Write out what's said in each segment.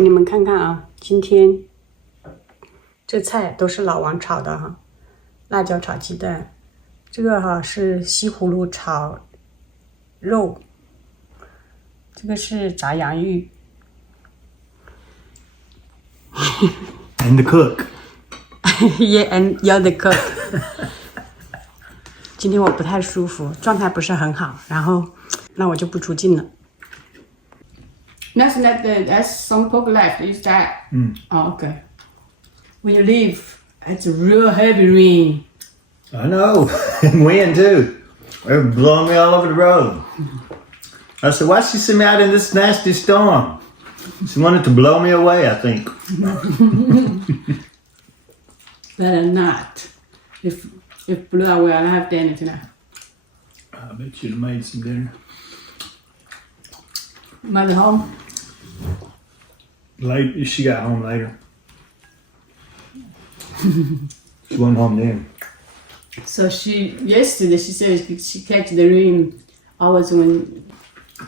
给你们看看啊，今天这菜都是老王炒的哈，辣椒炒鸡蛋，这个哈是西葫芦炒肉，这个是炸洋芋。And the cook. Yeah, and you're the cook. 今天我不太舒服，状态不是很好，然后那我就不出镜了。That's some pork left. Is that? Oh, okay. When you leave, it's a real heavy rain. I know. And wind too. They're blowing me all over the road. I said, why'd she send me out in this nasty storm? She wanted to blow me away, I think. Better not. If blew away, I don't have dinner tonight. I bet you'd have made some dinner. Mother home? Late, she got home later. She wasn't home then. So yesterday she said she catch the rain always when...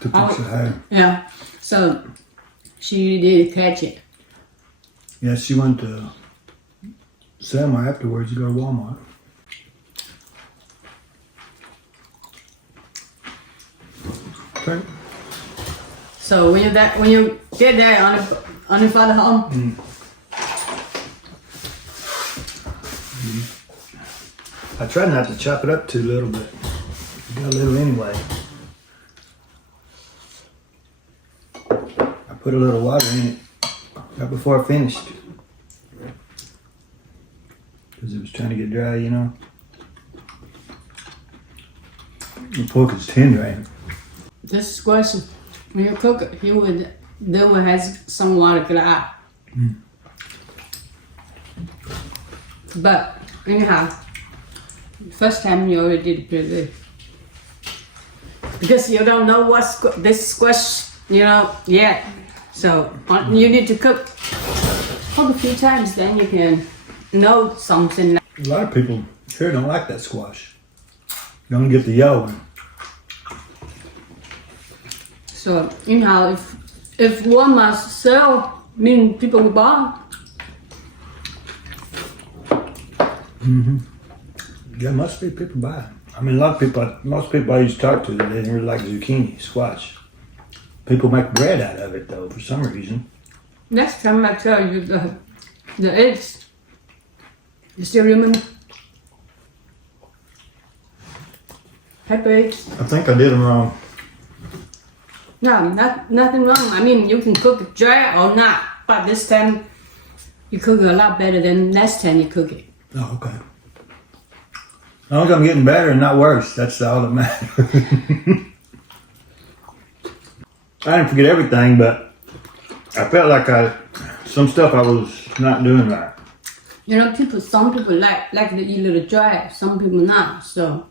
To fix her hair. Yeah, so she did catch it. Yeah, she went to Selma afterwards to go to Walmart. Okay. So when you get there on the father home, I tried not to chop it up too little, but I got a little anyway. I put a little water in it right before I finished. Because it was trying to get dry, you know. The pork is tender, ain't it? this squash, when you cook it, then it has some water get out. But anyhow, first time you already did pretty good. Because you don't know this squash, yet. So you need to cook a few times, then you can know something. A lot of people here don't like that squash. You don't get the yellow one. So anyhow, if Walmart sell, mean people will buy. There must be people buying. I mean, most people I used to talk to, they didn't really like zucchini, squash. People make bread out of it, though, for some reason. Next time I tell you the eggs, you still remember? Pepper eggs? I think I did them wrong. No, nothing wrong. I mean, you can cook it dry or not, but this time you cook it a lot better than last time you cook it. Oh, okay. As long as I'm getting better and not worse, that's all that matters. I didn't forget everything, but I felt like some stuff I was not doing right. Some people like to eat a little dry, some people not, so.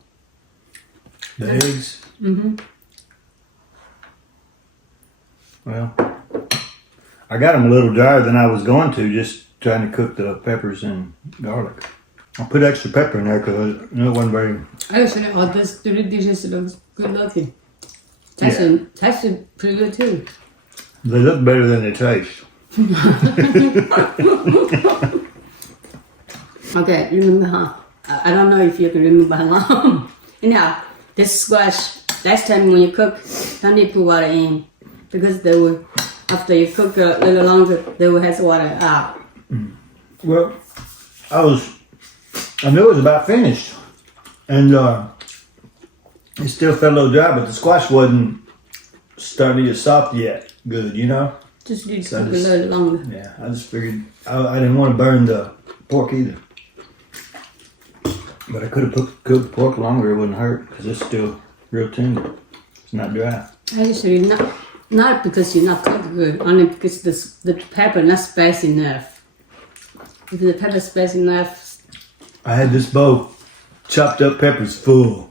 The eggs? Well, I got them a little drier than I was going to, just trying to cook the peppers and garlic. I put extra pepper in there because it wasn't very... Actually, this 3 dishes looks good looking. Tasted pretty good too. They look better than they taste. Okay, remember, huh? I don't know if you can remember how long. Anyhow, this squash, last time when you cook, don't need to put water in. Because after you cook a little longer, they will have water out. Well, I knew it was about finished. And it still felt a little dry, but the squash wasn't starting to get soft yet. Good, Just need to cook a little longer. Yeah, I just figured I didn't want to burn the pork either. But I could have cooked the pork longer, it wouldn't hurt, because it's still real tender. It's not dry. Actually, not because you're not cooking good, only because the pepper not spicy enough. If the pepper spicy enough. I had this bowl, chopped up peppers full.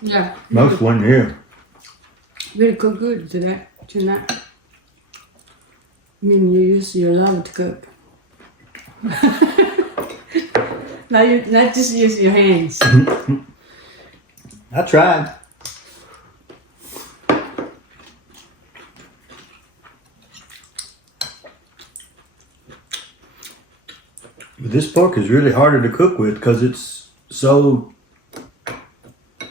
Yeah. Most wasn't here. Really cook good tonight. I mean, you use your love to cook. Now you not just use your hands. I tried. But this pork is really harder to cook with because it's so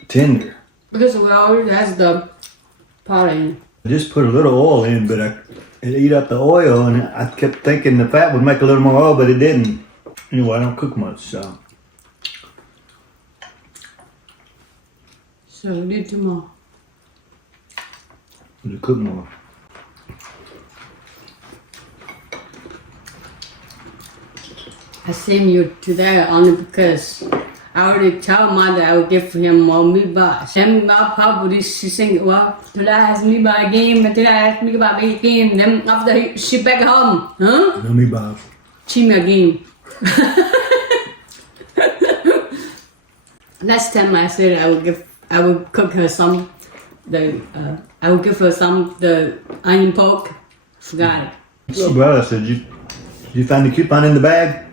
tender. Because it already has the pot in. I just put a little oil in, but it ate up the oil, and I kept thinking the fat would make a little more oil, but it didn't. Anyway, I don't cook much, so. So a little more. To cook more. I sent you today only because I already told Mother I would give him more meatball. Send me my probably she think, well, today I has meatball again, but today I has meatball again. Then after she back home, huh? No meatballs. Cheat me again. Last time I said I would cook her some I would give her some the onion pork. Forgot it. Well, brother said, you find the coupon in the bag?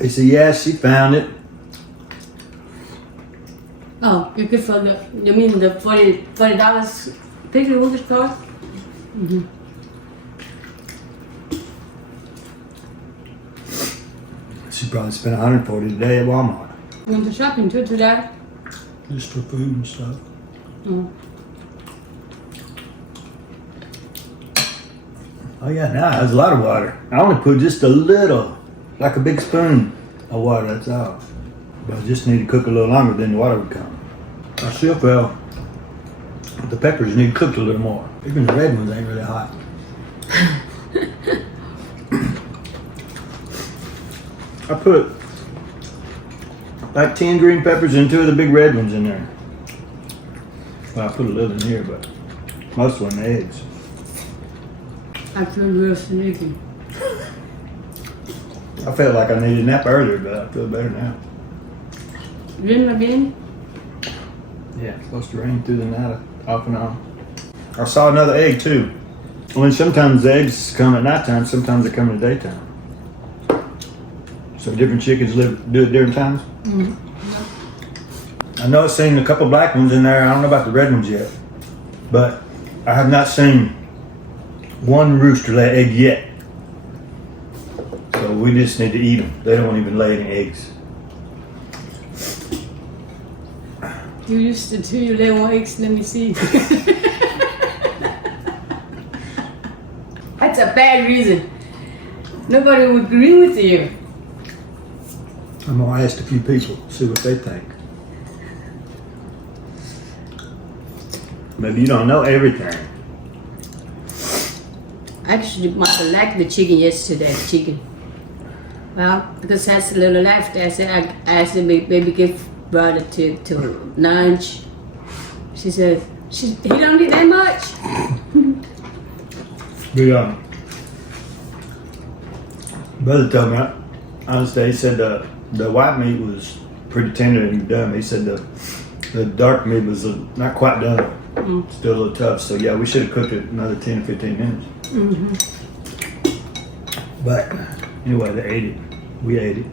He said, yeah, she found it. Oh, you give her you mean the $40 piggy what it cost? Mm-hmm. She probably spent $140 today at Walmart. You went to shopping too today? Just for food and stuff. Oh. Oh yeah, now it has a lot of water. I only put just a little, like a big spoon of water, that's all. But I just need to cook a little longer, then the water would come. I still feel the peppers need cooked a little more. Even the red ones ain't really hot. I put like 10 green peppers and 2 of the big red ones in there. Well, I put a little in here, but most of them eggs. I feel real sleepy. I felt like I needed a nap earlier, but I feel better now. Rain again? Yeah, it's supposed to rain through the night, off and on. I saw another egg too. I mean, sometimes the eggs come at nighttime, sometimes they come in the daytime. So different chickens do it different times. Mm-hmm. I know I've seen a couple black ones in there. I don't know about the red ones yet, but I have not seen one rooster lay an egg yet. So we just need to eat them. They don't even lay any eggs. You used to do you lay 1 eggs, let me see. That's a bad reason. Nobody would agree with you. I'm gonna ask a few people, see what they think. Maybe you don't know everything. Actually, Mother liked the chicken yesterday, chicken. Well, because that's a little left, I said, maybe give brother to lunch. She said, he don't need that much. The brother told me, honestly, he said the white meat was pretty tender and done. He said the dark meat was not quite done. Mm. Still a little tough. So yeah, we should have cooked it another 10 or 15 minutes. Mm-hmm. But anyway, they ate it. We ate it.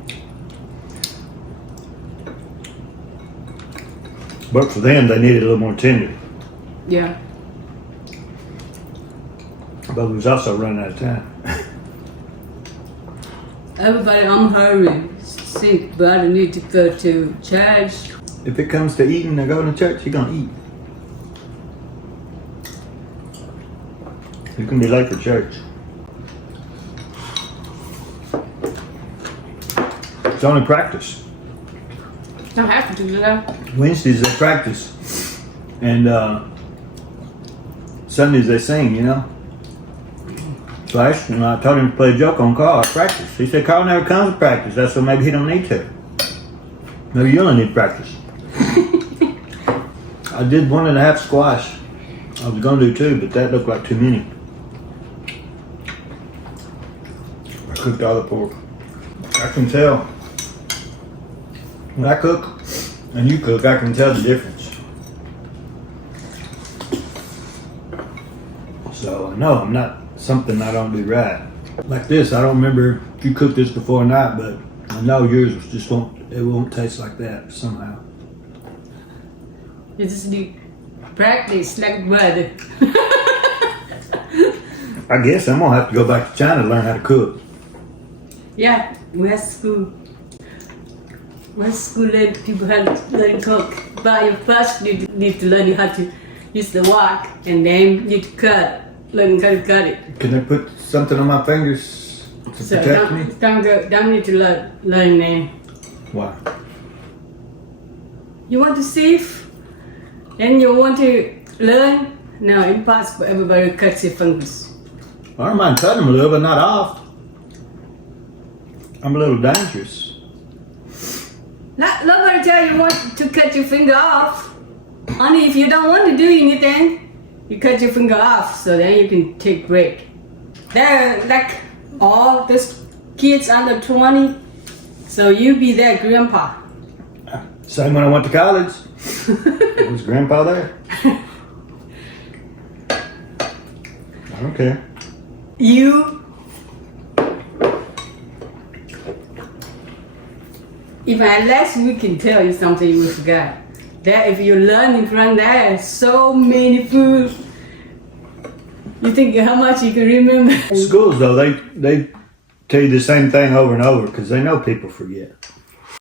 But for them, they needed a little more tender. Yeah. But we was also running out of time. Everybody, I'm hurry. Sick, brother need to go to church. If it comes to eating and going to church, you're gonna eat. You can be late for church. It's only practice. Don't have to do that. Wednesdays they practice, and Sundays they sing. You know. So I told him to play a joke on Carl at practice. He said Carl never comes to practice. That's so maybe he don't need to. Maybe you only need practice. I did 1.5 squash. I was gonna do 2, but that looked like too many. I cooked all the pork. I can tell when I cook and you cook, I can tell the difference. So I know I'm not something I don't do right. Like this, I don't remember if you cooked this before or not, but I know yours just won't taste like that somehow. You just need practice like bird. I guess I'm gonna have to go back to China to learn how to cook. Yeah, West school. West school learn people how to learn cook. But you first need to learn how to use the wok, and then you cut. Learn how to cut it. Can they put something on my fingers to So protect me? don't need to learn then. Why? You want to save, and you want to learn. No, impossible. Everybody cuts your fingers. I don't mind cutting them a little, but not off. I'm a little dangerous. Nobody tell you want to cut your finger off. Only if you don't want to do anything, you cut your finger off, so then you can take break. They're like all these kids under 20, so you be their grandpa. Same when I went to college. Was Grandpa there? I don't care. If unless we can tell you something you forgot. That if you learn in front, there so many food. You think how much you can remember? Schools though, they tell you the same thing over and over because they know people forget.